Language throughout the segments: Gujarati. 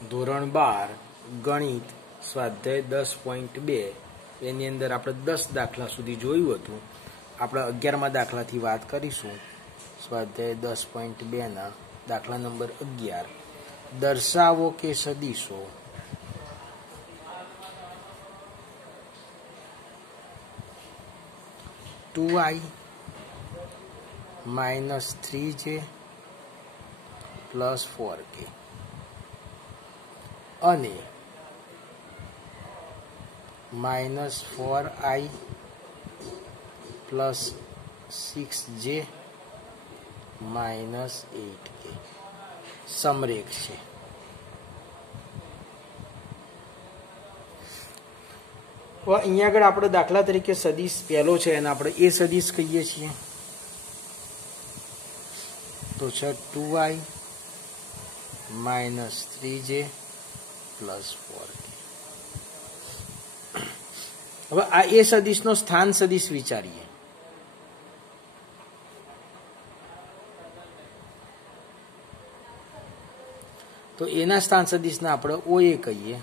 ધોરણ 12 ગણિત સ્વાધ્યાય 10.2 એની અંદર આપણે 10 દાખલા સુધી જોયું હતું. આપણે 11મા દાખલાથી વાત કરીશું. સ્વાધ્યાય 10.2 ના દાખલા નંબર 11. દર્શાવો કે સદીશો -2i - 3j + 4k અને -4i + 6j - 8k સમરેખ છે. અહીંયા આગળ આપણે દાખલા તરીકે સદીશ પહેલો છે એને આપણે એ સદીશ કહીએ છીએ. તો છે 2i - 3j + 4k. હવે આ એ સદીશનો સ્થાન સદીશ વિચારીએ. તો એના સ્થાન સદીશને આપણે OA કહીએ.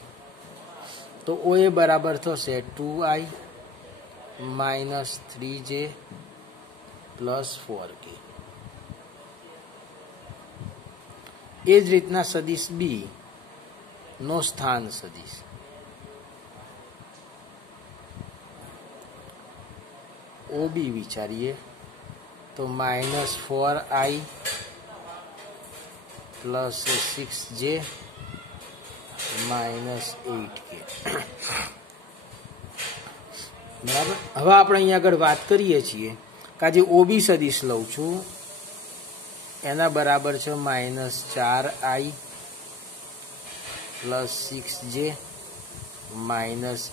તો OA બરાબર થશે 2i - 3j + 4k. એ જ રીતના સદીશ B નો સ્થાન સદીશ OB વિચારીએ. તો -4i + 6j - 8k. બરાબર. હવે આપણે અહીંયા આગળ વાત કરીએ છીએ કે આજે OB સદીશ લઉં છું એના બરાબર છે -4i + 6j -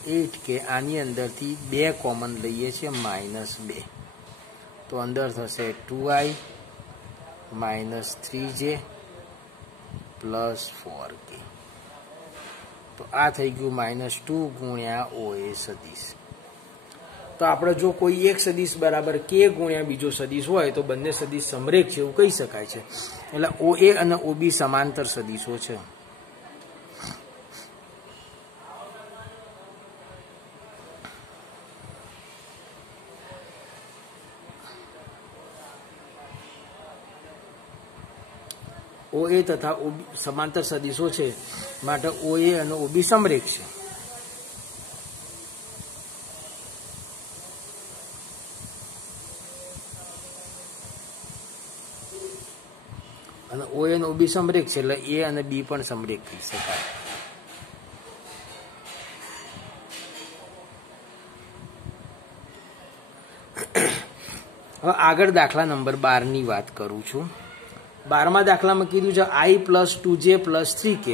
8k. આની અંદરથી 2 કોમન લઈએ છીએ -2. તો અંદર થશે 2i - 3j + 4k. તો આ થઈ ગયું -2 ગુણ્યા OA સદીશ. તો આપણે જો કોઈ એક સદીશ બરાબર k ગુણ્યા બીજો સદીશ હોય તો બંને સદીશ સમરેખ છે એવું કહી શકાય છે. એટલે OA અને OB સમાંતર સદીશો છે. OA તથા OB સમાંતર સદીશો છે માટે OA અને OB સમરેખ છે. અને OA અને OB સમરેખ છે એટલે A અને B પણ સમરેખ કહી શકાય. હવે આગળ દાખલા નંબર 12 ની વાત કરું છું. 12મા દાખલામાં કીધું છે i + 2j + 3k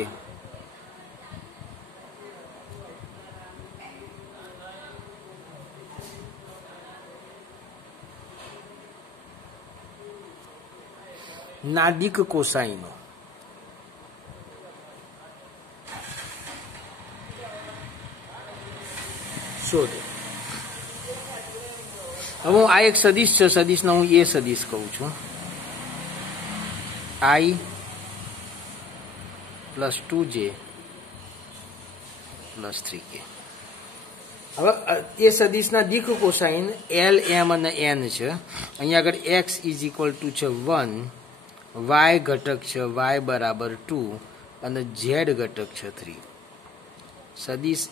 નાદિક કોસાઈનો શોધો. હવે આ એક સદીશ છે. સદીશનો હું એ સદીશ કહું છું. i + 2j + 3k. હવે એ સદીશના દિક કોસાઈન L, M અને N છે. અહીંયા આગળ x = છે 1, y ઘટક છે y બરાબર 2 અને z ઘટક છે 3. સદીશ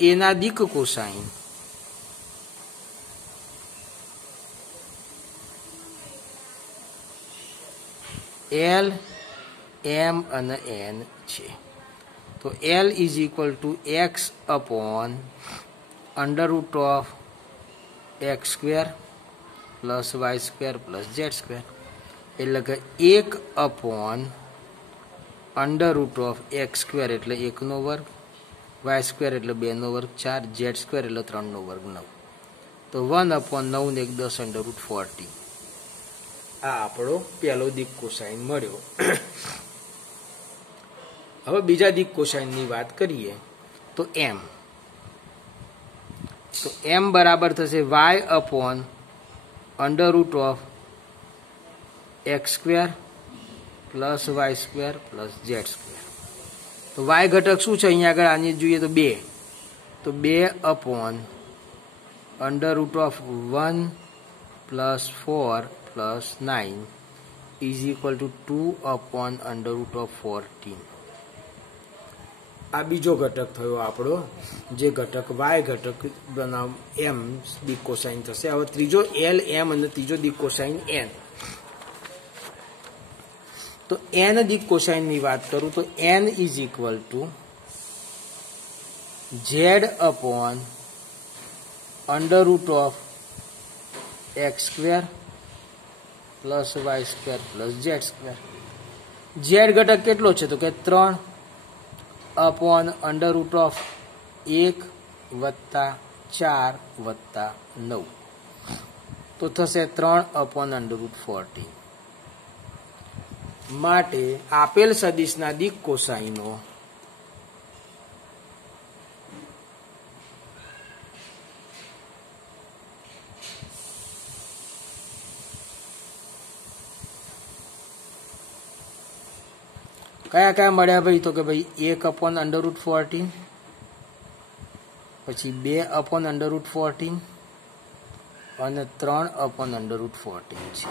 A ના દિક કોસાઈન L, M અને N છે. તો L = x / √x² + y² + z². એટલે કે 1 / √x² એટલે 1નો વર્ગ, y² એટલે 2નો વર્ગ 4, z² એટલે 3નો વર્ગ 9. તો 1/9 ને 1 10 √40. આ આપણો પહેલો દિક કોસાઈન મળ્યો. હવે બીજા દિક કોસાઈનની વાત કરીએ તો M. તો M બરાબર થશે y / under root of x square plus y square plus z square. તો વાય ઘટક શું છે અહીંયા આગળ આની જોઈએ તો 2, તો 2 upon under root of 1 plus 4 plus 9 is equal two 2 upon under root of 14. આ બીજો ઘટક થયો આપણો, જે ઘટક વાય ઘટક બનાવ એમ ડી કોસાઇન થશે. હવે ત્રીજો એલ એમ અને ત્રીજો ડી કોસાઇન એન. તો એન ડી કોસાઇનની વાત કરું તો n is equal to z upon under root of x square plus y square plus z square. Z ઘટક કેટલો છે તો કે 3 અપોન અંડર રૂટ ઓફ 1 વત્તા 4 વત્તા 9, તો થશે 3 અપોન અંડર રૂટ 14. માટે આપેલ સદિશના દિક કોસાઈનો કયા કયા મળ્યા ભાઈ? તો કે ભાઈ 1 અપોન અંડર રૂટ 14, પછી 2 અપોન અંડર રૂટ 14 અને 3 અપોન અંડર રૂટ 14 છે.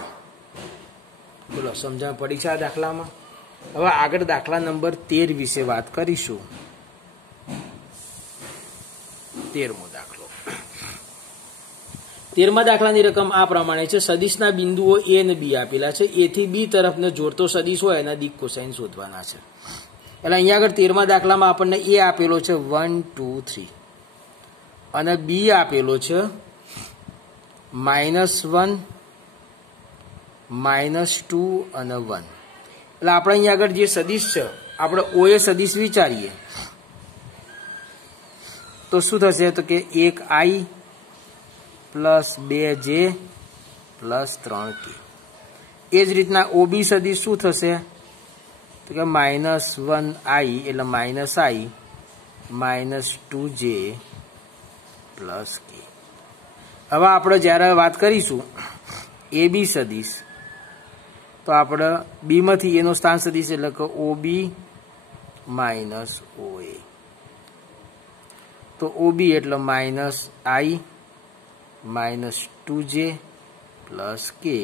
બોલો સમજણ પડી છે આ દાખલામાં? હવે આગળ દાખલા નંબર 13 વિશે વાત કરીશું. 13મો દાખલો. 13મા દાખલાની રકમ આ પ્રમાણે છે. સદિશના બિંદુઓ એ અને બી આપેલા છે. એ થી બી તરફને જોડતો સદિશ હોય એના દિક કોસાઇન શોધવાના છે. એટલે અહીંયા આગળ 13મા દાખલામાં આપણને એ આપેલો છે 1 2 3 અને બી આપેલો છે -1 -2 અને 1. એટલે આપણે અહીંયા આગળ જે સદિશ છે આપણે ઓએ સદિશ વિચારીએ તો શું થશે? તો કે 1i plus 2j plus 3k. એ જ રીતના ઓબી સદિશ શું થશે? તો કે -1i એટલે -i -2j પ્લસ k. હવે આપણે જ્યારે વાત કરીશું એ બી સદિશ તો આપણે બીમાંથી એનો સ્થાન સદિશ એટલે કે ઓબી માઇનસ ઓએ. તો ઓબી એટલે -i -2j પ્લસ કે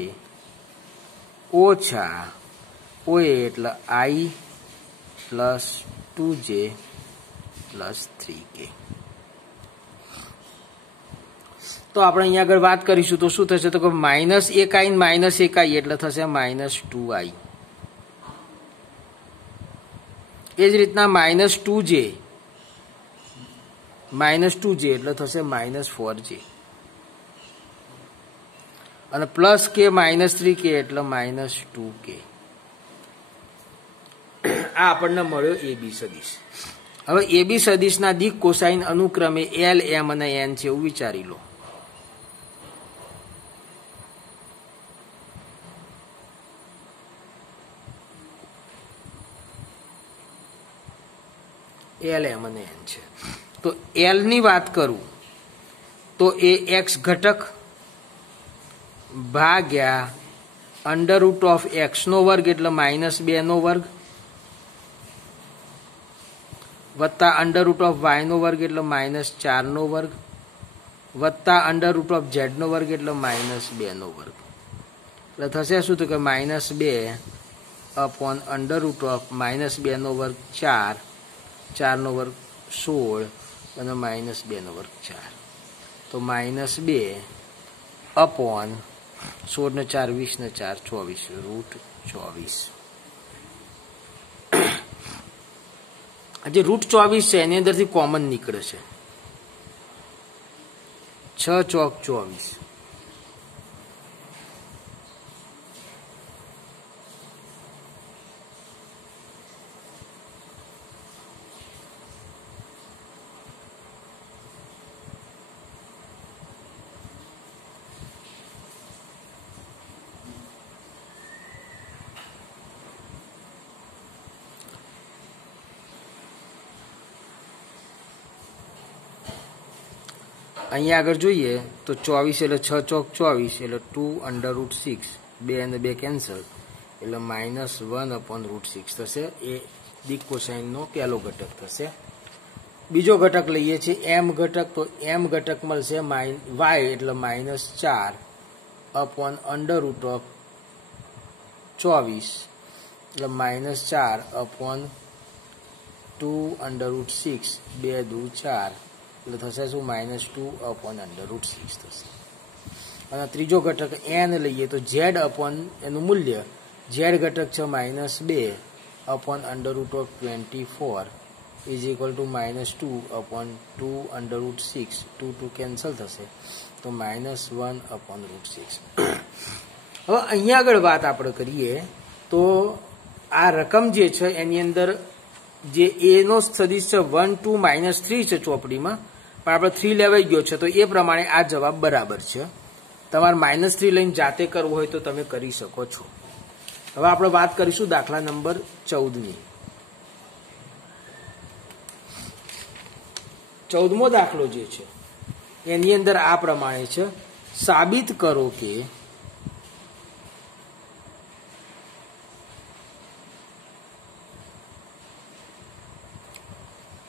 ઓછા ઓએ એટલે i plus 2j plus 3k. તો આપણે અહીંયા આગળ વાત કરીશું તો શું થશે? તો કે -1i એટલે થશે -2i. એ જ રીતના -2j એટલે થશે -4j અને પ્લસ કે -3k એટલે -2k. આ આપણને મળ્યો એબી સદિશ. હવે એબી સદિશના દિક કોસાઇન અનુક્રમે એલ એમ અને એન છે એવું વિચારી લો. એલ એમ અને એન છે. તો એલ ની વાત કરું તો એ એક્સ ઘટક ભાગ્યા અંડર રૂટ ઓફ એક્સ નો વર્ગ એટલે -2 નો વર્ગ વત્તા અંડર રૂટ ઓફ વાય નો વર્ગ એટલે -4 નો વર્ગ વત્તા અંડર રૂટ ઓફ ઝેડ નો વર્ગ એટલે -2 નો વર્ગ. એટલે થશે શું? તો કે -2 અપોન અંડર રૂટ ઓફ -2 નો વર્ગ 4, 4 નો વર્ગ 16 અને -2 નો વર્ગ 4. તો -2 અપોન 16 ને 4 20 ને 4 24 રૂટ 24. જે રૂટ 24 છે એની અંદરથી કોમન નીકળે છે 6 ચોક 24. અહીંયા આગળ જોઈએ તો 24 એટલે 6 ચોક 24 એટલે 2√6 2 અને 2 કેન્સલ એટલે -1/√6 થશે. એ દિક કોસાઇનનો પહેલો ઘટક થશે. બીજો ઘટક લઈએ છીએ એમ ઘટક. તો એમ ઘટક મળશે y એટલે -4/√24 એટલે -4/2√6 2 દુ 4 એટલે થશે શું -2/√6 થશે. અને ત્રીજો ઘટક n લઈએ તો z એનું મૂલ્ય z ઘટક છે -2/√24 ઇઝ ઇક્વલ ટુ -2/2√6 2 કેન્સલ થશે તો -1/√6. હવે અહીંયા આગળ વાત આપણે કરીએ તો આ રકમ જે છે એની અંદર જે એનો સદિશ છે 1 2 -3 છે ચોપડીમાં, પણ આપણે 3 લેવાઈ ગયો છે તો એ પ્રમાણે આ જવાબ બરાબર છે. તમારે -3 લઈને જાતે કરવું હોય તો તમે કરી શકો છો. હવે આપણે વાત કરીશું દાખલા નંબર 14ની. 14મો દાખલો જે છે એની અંદર આ પ્રમાણે છે, સાબિત કરો કે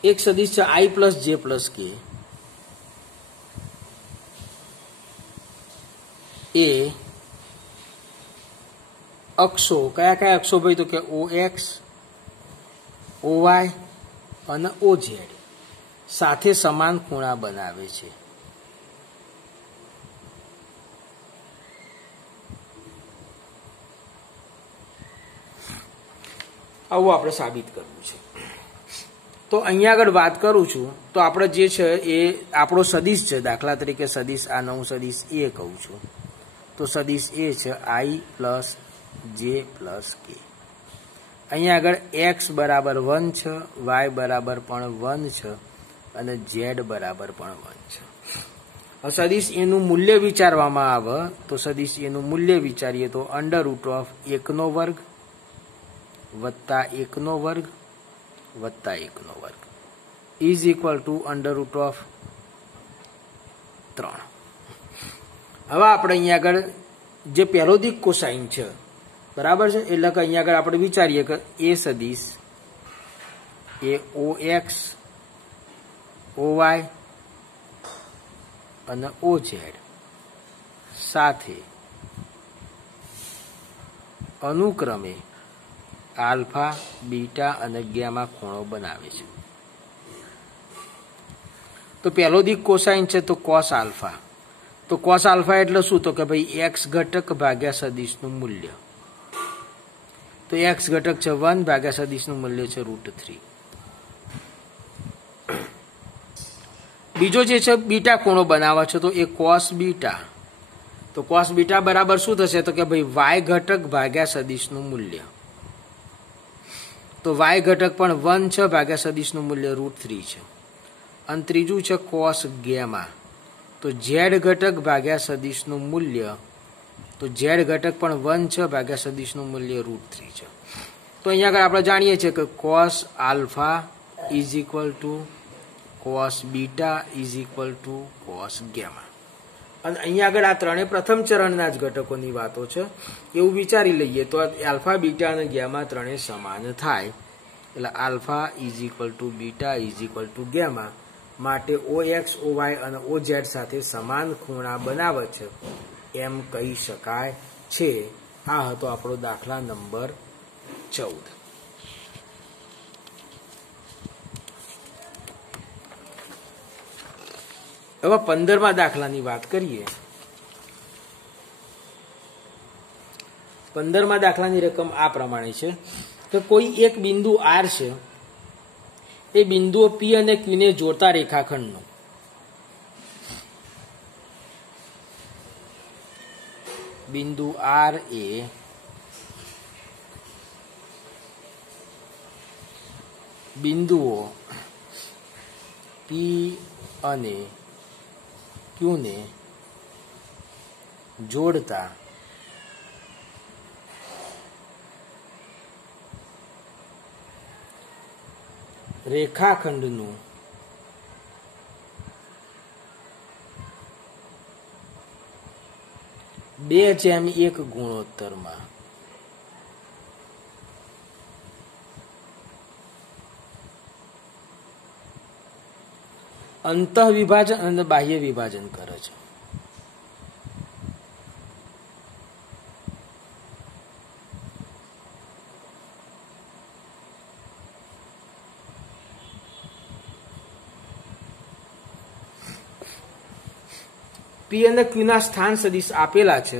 એક સદિશ છે i + j + k એ અક્ષો કયા કયા અક્ષો ભાઈ તો કે OX OY અને OZ સાથે સમાન ખૂણા બનાવે છે. આવું આપણે સાબિત કરવું છે. તો અહીંયા આગળ વાત કરું છું તો આપણે જે છે એ આપણો સદિશ છે. દાખલા તરીકે સદિશ આ નવું સદિશ એ કહું છું તો સદિશ એ છે i + j + k. અહીંયા આગળ x બરાબર 1 છે, y બરાબર પણ 1 છે અને z બરાબર પણ 1 છે. હવે સદિશ એનું મૂલ્ય વિચારવામાં આવે તો સદિશ એનું મૂલ્ય વિચારીએ તો √1² વત્તા 1² વત્તા 1² ઇઝ ઇક્વલ ટુ √3. હવે આપણે અહીંયા આગળ જે પહેલો દિક કોસાઇન છે બરાબર છે, એટલે કે અહીંયા આગળ આપણે વિચારીએ કે એ સદિશ એ OX OY અને OZ સાથે અનુક્રમે આલ્ફા બીટા અને ગામા ખૂણો બનાવે છે. તો પહેલો દિક કોસાઇન છે તો cos આલ્ફા. તો cos આલ્ફા એટલે શું તો કે ભાઈ x ઘટક ભાગ્યા સદિશનું મૂલ્ય. તો x ઘટક છે 1 ભાગ્યા સદિશનું મૂલ્ય છે √3. બીજો જે છે બીટા ખૂણો બનાવે છે તો એ cos બીટા. તો cos બીટા બરાબર શું થશે તો કે ભાઈ y ઘટક ભાગ્યા સદિશનું મૂલ્ય. તો y ઘટક પણ 1 છે ભાગ્યા સદિશનું મૂલ્ય √3 છે. અને ત્રીજું છે cos ગામા. તો z ઘટક ભાગ્યા સદિશનું મૂલ્ય, તો z ઘટક પણ 1 છે ભાગ્યા સદિશનું મૂલ્ય √3 છે. તો અહીંયા આગળ આપણે જાણીએ છીએ કે cos alpha is equal two cos beta is equal two cos gamma. અને અહીંયા આગળ આ ત્રણે પ્રથમ ચરણના જ ઘટકોની વાતો છે. એવું વિચારી લઈએ તો આલ્ફા બીટા અને ગામા ત્રણે સમાન થાય એટલે alpha is equal two beta is equal two gamma માટે OX OY અને OZ સાથે સમાન ખૂણા બનાવે છે એમ કહી શકાય છે. આ હતો આપણો દાખલા નંબર 14. હવે 15મા દાખલાની વાત કરીએ. 15મા દાખલાની રકમ આ પ્રમાણે છે કે કોઈ એક બિંદુ R છે, એ બિંદુઓ P અને Q ને જોડતા રેખાખંડનો બિંદુ R એ બિંદુઓ P અને Q ને જોડતા રેખાખંડનું 2/1 ગુણોત્તરમાં અંતઃવિભાજન અને બાહ્ય વિભાજન કરે છે. P અને Q ના સ્થાન સદિશ આપેલા છે.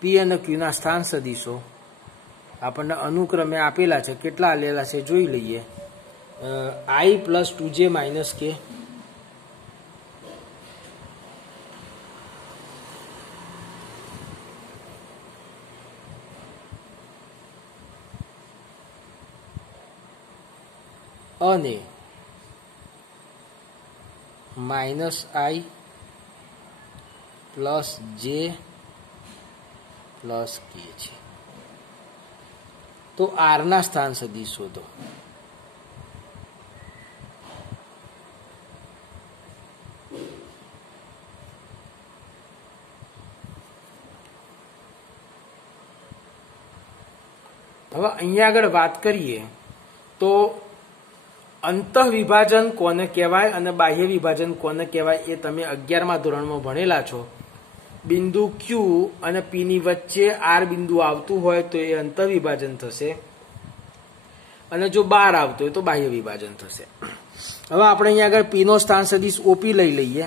P અને Q ના સ્થાન સદિશો આપણને અનુક્રમે આપેલા છે. કેટલા આલેલા છે જોઈ લઈએ. I + 2j - k, અને -I + j + k છે. તો R ના સ્થાન સદિશ શોધો. હવે અહીંયા આગળ વાત કરીએ તો અંતઃવિભાજન કોને કહેવાય અને બાહ્ય વિભાજન કોને કહેવાય એ તમે 11મા ધોરણમાં ભણેલા છો. બિંદુ Q અને P ની વચ્ચે R બિંદુ આવતું હોય તો એ અંતઃવિભાજન થશે, અને જો બહાર આવતું હોય તો બાહ્ય વિભાજન થશે. હવે આપણે અહીંયા આગળ P નો સ્થાન સદિશ OP લઈ લઈએ.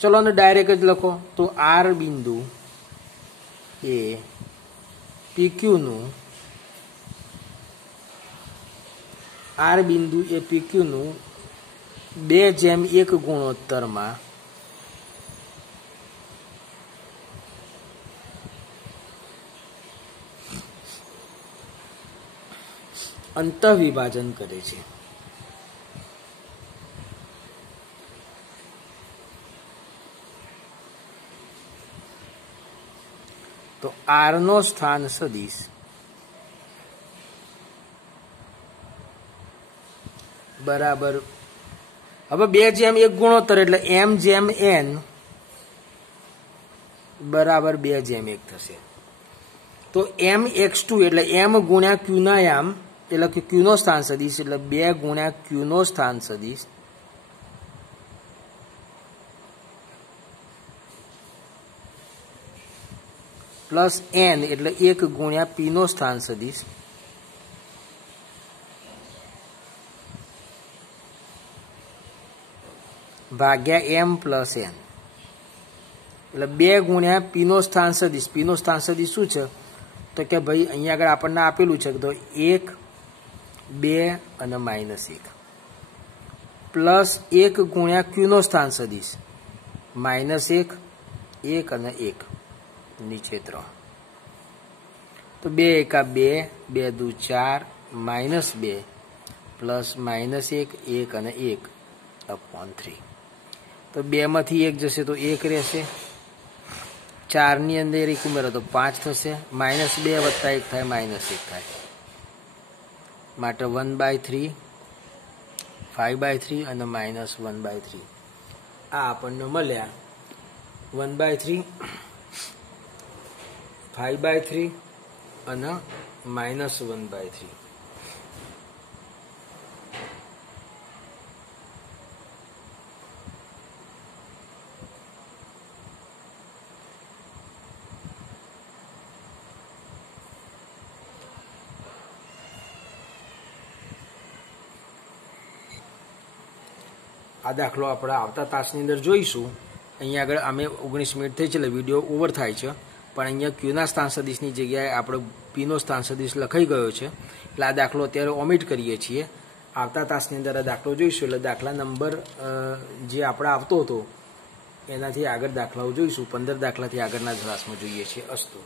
ચલો ને ડાયરેક્ટ જ લખો. તો R બિંદુ એ PQ નું R બિંદુ એ PQ નું 2/1 ગુણોત્તરમાં અંતઃવિભાજન કરે છે. તો R નો સ્થાન સદિશ બરાબર, હવે 2/1 ગુણોત્તર એટલે m/n બરાબર 2/1 થશે. તો mx2 એટલે m ગુણ્યા Q ના યામ એટલે કે Q નો સ્થાન સદિશ એટલે 2 ગુણ્યા Q નો સ્થાન સદિશ પ્લસ n એટલે 1 ગુણ્યા P નો સ્થાન સદિશ ભાગ્યા m પ્લસ n એટલે 2 ગુણ્યા P નો સ્થાન સદિશ. P નો સ્થાન સદિશ શું છે તો કે ભાઈ અહીંયા આગળ આપણને આપેલું છે તો 1, 2 અને -1 પ્લસ 1 ગુણ્યા Q નો સ્થાન સદિશ -1, 1 અને 1 નીચે 3. તો 2 × 2, 2 × 2 4 -2 પ્લસ -1, 1 અને 1/3. તો 2 માંથી 1 જશે તો 1 રહેશે. 4 ની અંદર 1 ઉમેરો તો 5 થશે. -2 + 1 થાય -1 થાય માટે 1/3, 5/3 અને -1/3 આ આપણને મળ્યા 1/3, 5/3 અને -1/3. આ દાખલો આપણે આવતા તાસની અંદર જોઈશું. અહીંયા આગળ અમે 19 મિનિટ થઈ છે એટલે વિડીયો ઓવર થાય છે, પણ અહીંયા Qના સ્થાન સદિશની જગ્યાએ આપણે Pનો સ્થાન સદિશ લખાઈ ગયો છે એટલે આ દાખલો અત્યારે ઓમિટ કરીએ છીએ. આવતા તાસની અંદર આ દાખલો જોઈશું એટલે દાખલા નંબર જે આપણે આવતો હતો એનાથી આગળ દાખલાઓ જોઈશું. 15 દાખલાથી આગળના ક્લાસમાં જોઈએ છીએ. અસ્તુ.